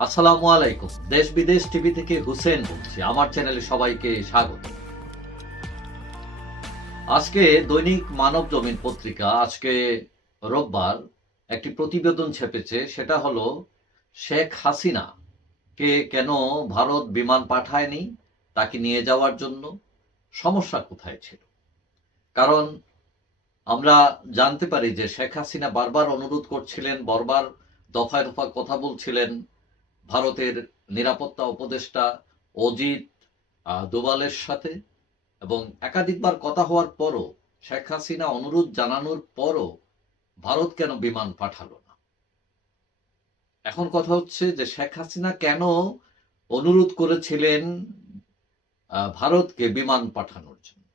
আসসালামু আলাইকুম। দেশ বিদেশ টিভি থেকে হুসেন বলছি। আমার চ্যানেলে সবাইকে স্বাগত। আজকে দৈনিক মানব জমিন পত্রিকা আজকে রোববার একটি প্রতিবেদন ছেপেছে। সেটা হলো শেখ হাসিনা কে কেন ভারত বিমান পাঠায়নি তাকে নিয়ে যাওয়ার জন্য, সমস্যা কোথায় ছিল। কারণ আমরা জানতে পারি যে শেখ হাসিনা বারবার অনুরোধ করছিলেন, বারবার দফায় দফায় কথা বলছিলেন ভারতের নিরাপত্তা উপদেষ্টা অজিত দোভালের সাথে, এবং একাধিকবার কথা হওয়ার পরও, শেখ হাসিনা অনুরোধ জানানোর পরও ভারত কেন বিমান পাঠালো না। এখন কথা হচ্ছে যে শেখ হাসিনা কেন অনুরোধ করেছিলেন ভারতকে বিমান পাঠানোর জন্য।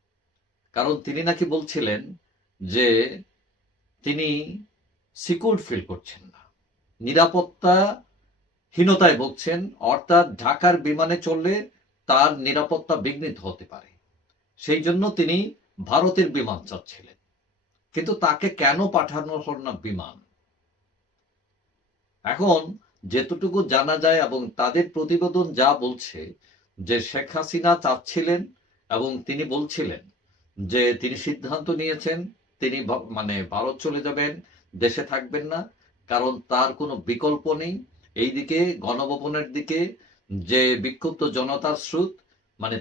কারণ তিনি নাকি বলছিলেন যে তিনি সিকিউর ফিল করছেন না, নিরাপত্তা হীনতায় ভুগছেন, অর্থাৎ ঢাকার বিমানে চললে তার নিরাপত্তা বিঘ্নিত হতে পারে। সেই জন্য তিনি ভারতের বিমান চাচ্ছিলেন। কিন্তু তাকে কেন পাঠানো হল না বিমান? এখন যেতটুকু জানা যায় এবং তাদের প্রতিবেদন যা বলছে, যে শেখ হাসিনা চাচ্ছিলেন এবং তিনি বলছিলেন যে তিনি সিদ্ধান্ত নিয়েছেন তিনি ভারত চলে যাবেন, দেশে থাকবেন না, কারণ তার কোনো বিকল্প নেই। এইদিকে গণভবনের দিকে যে বিক্ষুব্ধ জনতার স্রোত,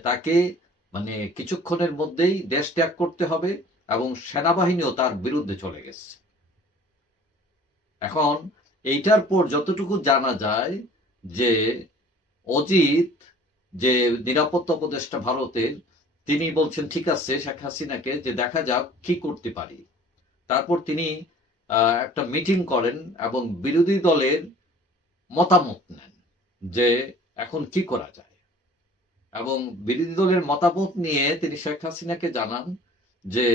তাকে কিছুক্ষণের মধ্যেই দেশ ত্যাগ করতে হবে, এবং সেনাবাহিনীও তার বিরুদ্ধে চলে গেছে। এখন এইটার পর যতটুকু জানা যায় যে অজিত, যে নিরাপত্তা উপদেষ্টা ভারতের, তিনি বলছেন ঠিক আছে শেখ হাসিনাকে যে দেখা যাক কি করতে পারি। তারপর তিনি একটা মিটিং করেন এবং বিরোধী দলের মতামত নেন যে এখন কি করা যায়, এবং বিরোধী দলের মতামত নিয়ে তিনি শেখ হাসিনাকে জানান যে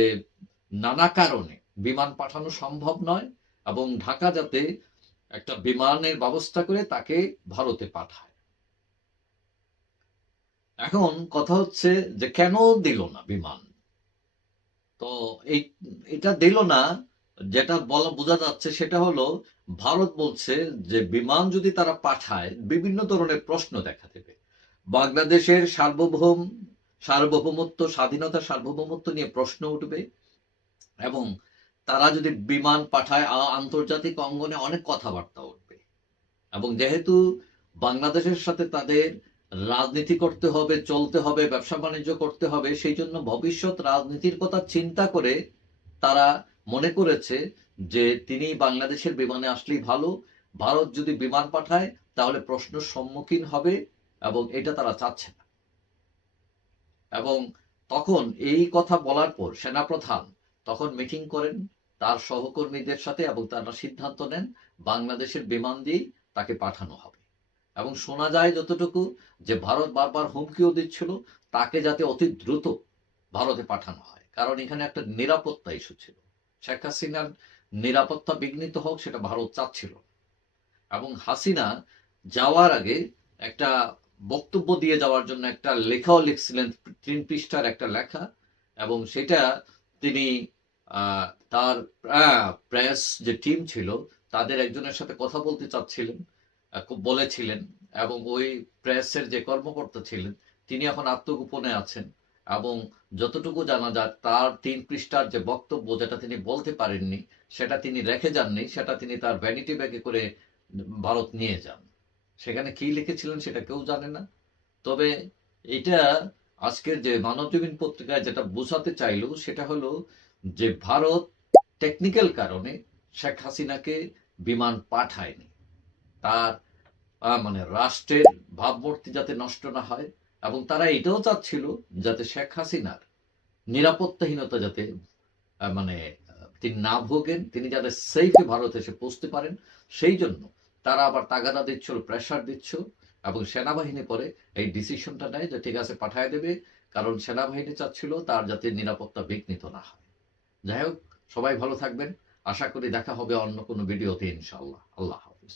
নানা কারণে বিমান পাঠানো সম্ভব নয়, এবং ঢাকা যাতে একটা বিমানের ব্যবস্থা করে তাকে ভারতে পাঠায়। এখন কথা হচ্ছে যে কেন দিল না বিমান? তো এটা দিল না, যেটা বোঝা যাচ্ছে সেটা হলো ভারত বলছে যে বিমান যদি তারা পাঠায় বিভিন্ন ধরনের প্রশ্ন দেখা দেবে। বাংলাদেশের সার্বভৌমত্ব, স্বাধীনতা, সার্বভৌমত্ব নিয়ে প্রশ্ন উঠবে, এবং তারা যদি বিমান পাঠায় আন্তর্জাতিক অঙ্গনে অনেক কথাবার্তা উঠবে। এবং যেহেতু বাংলাদেশের সাথে তাদের রাজনীতি করতে হবে, চলতে হবে, ব্যবসা বাণিজ্য করতে হবে, সেই জন্য ভবিষ্যৎ রাজনীতির কথা চিন্তা করে তারা মনে করেছে যে তিনি বাংলাদেশের বিমানে আসলেই ভালো। ভারত যদি বিমান পাঠায় তাহলে প্রশ্নের সম্মুখীন হবে, এবং এটা তারা চাচ্ছে না। এবং তখন এই কথা বলার পর সেনাপ্রধান তখন মিটিং করেন তার সহকর্মীদের সাথে, এবং তারা সিদ্ধান্ত নেন বাংলাদেশের বিমান দিয়েই তাকে পাঠানো হবে। এবং শোনা যায় যতটুকু যে ভারত বারবার হুমকিও দিচ্ছিল তাকে যাতে অতি দ্রুত ভারতে পাঠানো হয়, কারণ এখানে একটা নিরাপত্তা ইস্যু ছিল। শেখ হাসিনার নিরাপত্তা বিঘ্নিত হোক সেটা ভারত চাচ্ছিল। এবং হাসিনা যাওয়ার আগে একটা বক্তব্য দিয়ে যাওয়ার জন্য একটা লেখাও লিখছিলেন, 3 পৃষ্ঠার একটা লেখা, এবং সেটা তিনি তার প্রেস যে টিম ছিল তাদের একজনের সাথে কথা বলতে চাচ্ছিলেন, বলেছিলেন, এবং ওই প্রেসের যে কর্মকর্তা ছিলেন তিনি এখন আত্মগোপনে আছেন। এবং যতটুকু জানা যায় তার 3 পৃষ্ঠার যে বক্তব্য, যেটা তিনি বলতে পারেননি সেটা তিনি রেখে যাননি, সেটা তিনি তার ভ্যানিটি ব্যাগে করে ভারত নিয়ে যান। সেখানে কি লিখেছিলেন সেটা কেউ জানে না। তবে এটা আজকের যে মানবজমিন পত্রিকায় যেটা বোঝাতে চাইল সেটা হলো যে ভারত টেকনিক্যাল কারণে শেখ হাসিনাকে বিমান পাঠায়নি, তার রাষ্ট্রের ভাবমূর্তি যাতে নষ্ট না হয়, এবং তারা এটাও চাচ্ছিল যাতে শেখ হাসিনার নিরাপত্তাহীনতা যাতে তিনি না ভোগেন, তিনি যাতে সেফে ভারত এসে পৌঁছতে পারেন। সেই জন্য তারা আবার তাগাদা দিচ্ছিল, প্রেশার দিচ্ছিল, এবং সেনাবাহিনী পরে এই ডিসিশনটা নেয় যে ঠিক আছে পাঠায় দেবে, কারণ সেনাবাহিনী চাচ্ছিল তার যাতে নিরাপত্তা বিঘ্নিত না হয়। যাই হোক, সবাই ভালো থাকবেন। আশা করি দেখা হবে অন্য কোনো ভিডিওতে ইনশাআল্লাহ। আল্লাহ হাফিজ।